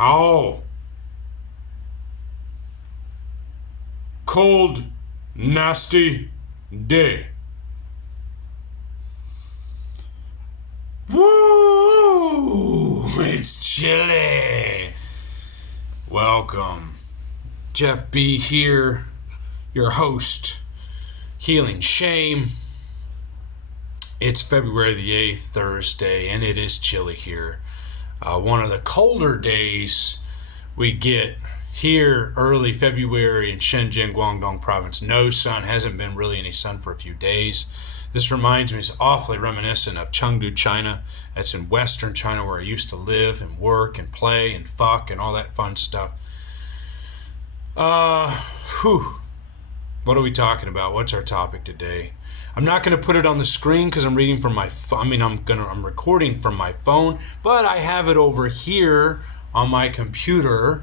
How cold, nasty day. Woo! It's chilly. Welcome. Jeff B. here, your host, Healing Shame. It's February the 8th, Thursday, and it is chilly here. One of the colder days we get here early February in Shenzhen, Guangdong province. No sun, hasn't been really any sun for a few days. This reminds me, it's awfully reminiscent of Chengdu, China. That's in western China where I used to live and work and play and fuck and all that fun stuff. What are we talking about? What's our topic today? I'm not going to put it on the screen because I'm reading from my I'm recording from my phone, but I have it over here on my computer.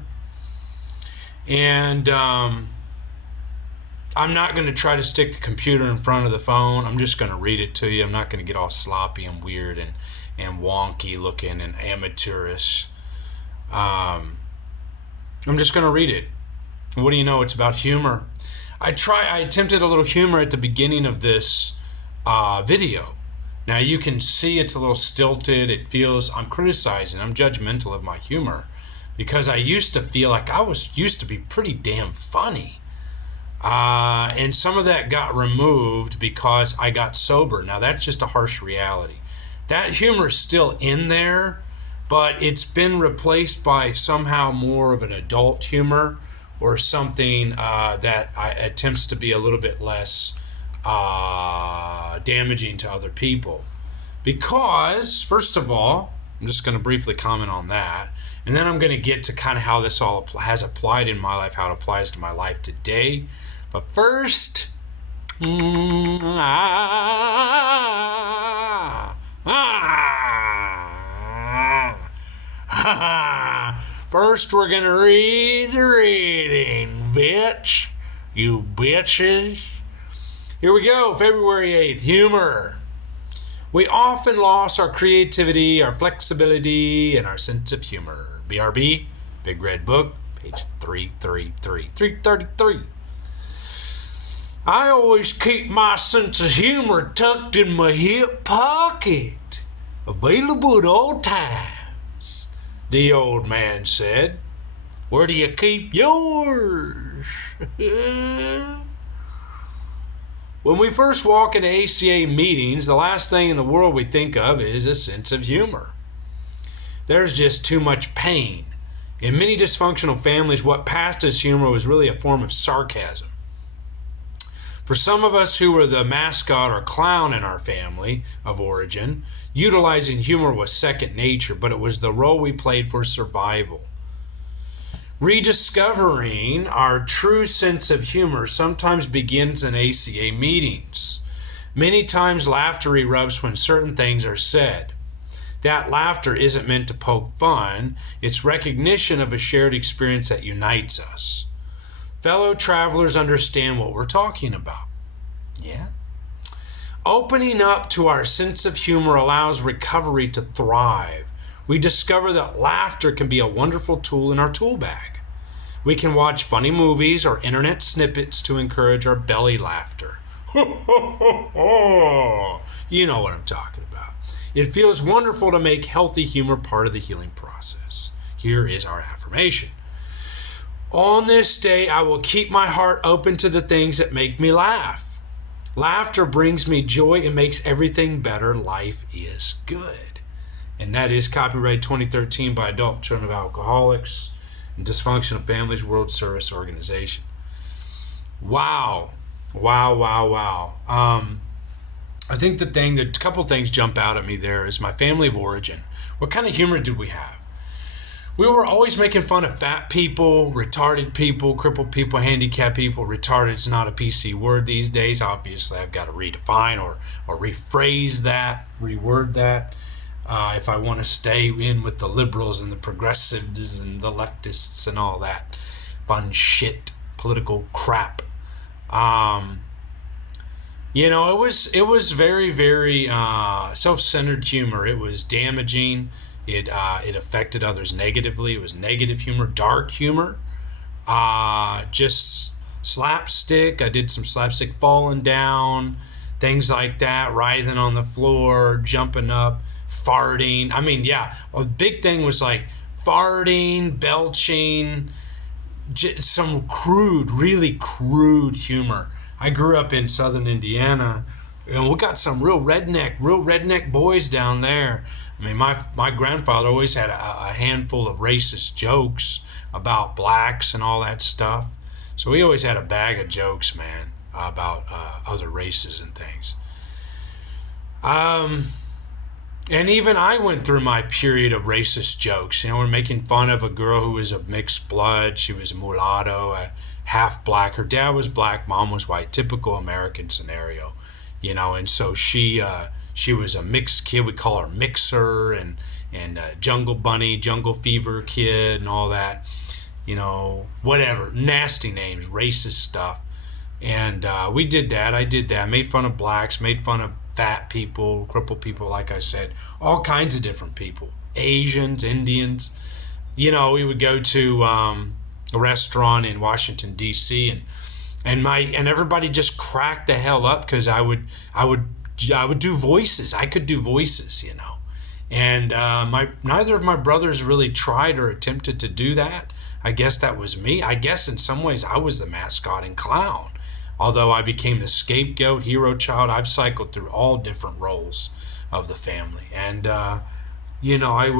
And I'm not going to try to stick the computer in front of the phone. I'm just going to read it to you. I'm not going to get all sloppy and weird and wonky looking and amateurish. I'm just going to read it. What do you know? It's about humor. I attempted a little humor at the beginning of this video. Now you can see it's a little stilted. It feels, I'm criticizing, I'm judgmental of my humor because I used to feel like I used to be pretty damn funny. And some of that got removed because I got sober. Now that's just a harsh reality. That humor's still in there, but it's been replaced by somehow more of an adult humor, or something that attempts to be a little bit less damaging to other people. Because, first of all, I'm just going to briefly comment on that, and then I'm going to get to kind of how this all has applied in my life, how it applies to my life today. But first, first, we're going to read the reading, bitch. You bitches. Here we go, February 8th, humor. We often lost our creativity, our flexibility, and our sense of humor. BRB, Big Red Book, page 333. I always keep my sense of humor tucked in my hip pocket, available at all times. The old man said, "Where do you keep yours?" When we first walk into ACA meetings, the last thing in the world we think of is a sense of humor. There's just too much pain. In many dysfunctional families, what passed as humor was really a form of sarcasm. For some of us who were the mascot or clown in our family of origin, utilizing humor was second nature, but it was the role we played for survival. Rediscovering our true sense of humor sometimes begins in ACA meetings. Many times laughter erupts when certain things are said. That laughter isn't meant to poke fun, it's recognition of a shared experience that unites us. Fellow travelers understand what we're talking about. Yeah? Opening up to our sense of humor allows recovery to thrive. We discover that laughter can be a wonderful tool in our tool bag. We can watch funny movies or internet snippets to encourage our belly laughter. You know what I'm talking about. It feels wonderful to make healthy humor part of the healing process. Here is our affirmation. On this day, I will keep my heart open to the things that make me laugh. Laughter brings me joy and makes everything better. Life is good. And that is copyright 2013 by Adult Children of Alcoholics and Dysfunctional Families World Service Organization. Wow. I think a couple things jump out at me there is my family of origin. What kind of humor did we have? We were always making fun of fat people, retarded people, crippled people, handicapped people. Retarded's not a PC word these days. Obviously, I've got to redefine or rephrase that, reword that. If I want to stay in with the liberals and the progressives and the leftists and all that fun shit, political crap. It was very, very self-centered humor. It was damaging. It affected others negatively. It was negative humor, dark humor, just slapstick. I did some slapstick, falling down, things like that, writhing on the floor, jumping up, farting. I mean, yeah, a big thing was like farting, belching, some crude, really crude humor. I grew up in southern Indiana, and we got some real redneck boys down there. I mean, my grandfather always had a handful of racist jokes about blacks and all that stuff. So he always had a bag of jokes, man, about other races and things. And even I went through my period of racist jokes. You know, we're making fun of a girl who was of mixed blood. She was a mulatto, half black. Her dad was black, mom was white. Typical American scenario, you know. And so she was a mixed kid. We call her Mixer and Jungle Bunny, Jungle Fever kid, and all that. You know, whatever, nasty names, racist stuff. And we did that. I did that. Made fun of blacks. Made fun of fat people, crippled people, like I said, all kinds of different people, Asians, Indians. You know, we would go to a restaurant in Washington D.C. and everybody just cracked the hell up because I would do voices. I could do voices, you know, and neither of my brothers really tried or attempted to do that. I guess that was me. I guess in some ways I was the mascot and clown. Although I became the scapegoat, hero child, I've cycled through all different roles of the family. And, you know, I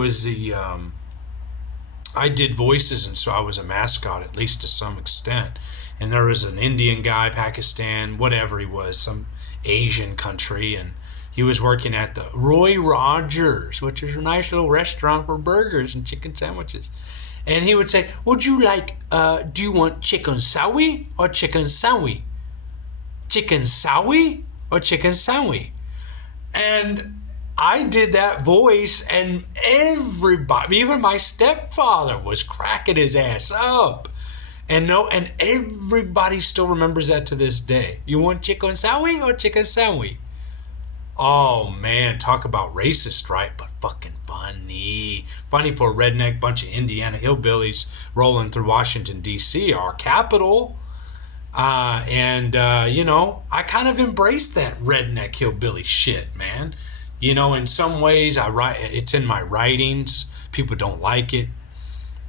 did voices, and so I was a mascot, at least to some extent. And there was an Indian guy, Pakistan, whatever he was, some Asian country, and he was working at the Roy Rogers, which is a nice little restaurant for burgers and chicken sandwiches. And he would say, would you like, do you want chicken sawi or chicken sawi? Chicken sawi or chicken sawi? And I did that voice, and everybody, even my stepfather, was cracking his ass up. And everybody still remembers that to this day. You want chicken sawi or chicken sawi? Oh man, talk about racist, right? But fucking funny. Funny for a redneck bunch of Indiana hillbillies rolling through Washington, D.C., our capital. You know, I kind of embrace that redneck hillbilly shit, man. You know, in some ways, it's in my writings. People don't like it.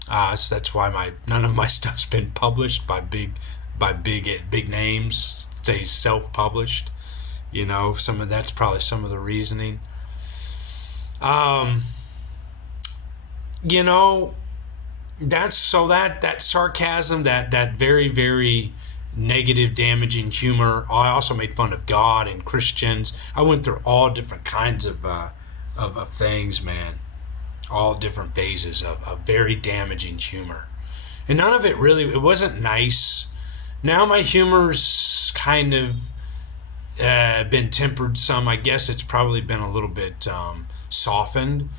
So that's why none of my stuff's been published by big names. Stays self-published. You know, that's probably some of the reasoning. You know, that sarcasm, that very, very negative, damaging humor. I also made fun of God and Christians. I went through all different kinds of things, man. All different phases of very damaging humor. And none of it wasn't nice. Now my humor's kind of been tempered some. I guess it's probably been a little bit softened.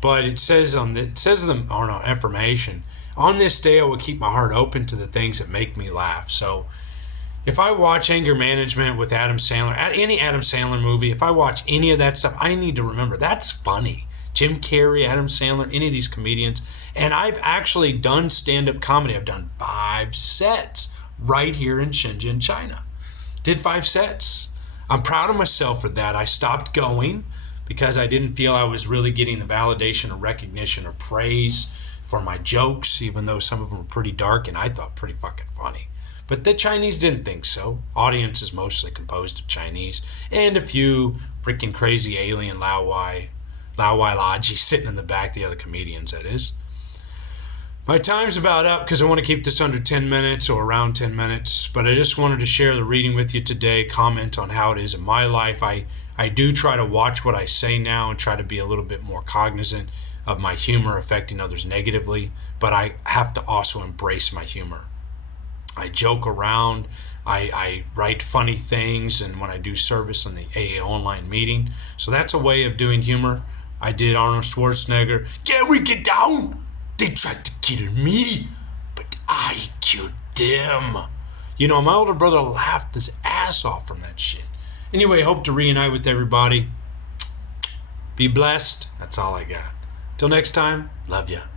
But it says affirmation. On this day, I will keep my heart open to the things that make me laugh. So if I watch Anger Management with Adam Sandler, any Adam Sandler movie, if I watch any of that stuff, I need to remember that's funny. Jim Carrey, Adam Sandler, any of these comedians. And I've actually done stand-up comedy. I've done 5 sets right here in Shenzhen, China. Did 5 sets. I'm proud of myself for that. I stopped going because I didn't feel I was really getting the validation or recognition or praise for my jokes, even though some of them were pretty dark and I thought pretty fucking funny. But the Chinese didn't think so. Audience is mostly composed of Chinese and a few freaking crazy alien Lao Wai Laji sitting in the back, the other comedians, that is. My time's about up because I want to keep this under 10 minutes or around 10 minutes, but I just wanted to share the reading with you today, comment on how it is in my life. I do try to watch what I say now and try to be a little bit more cognizant of my humor affecting others negatively, but I have to also embrace my humor. I joke around, I write funny things, and when I do service in the AA online meeting, so that's a way of doing humor. I did Arnold Schwarzenegger. Can we get down? They tried to kill me, but I killed them. You know, my older brother laughed his ass off from that shit. Anyway, hope to reunite with everybody. Be blessed. That's all I got. Till next time, love ya.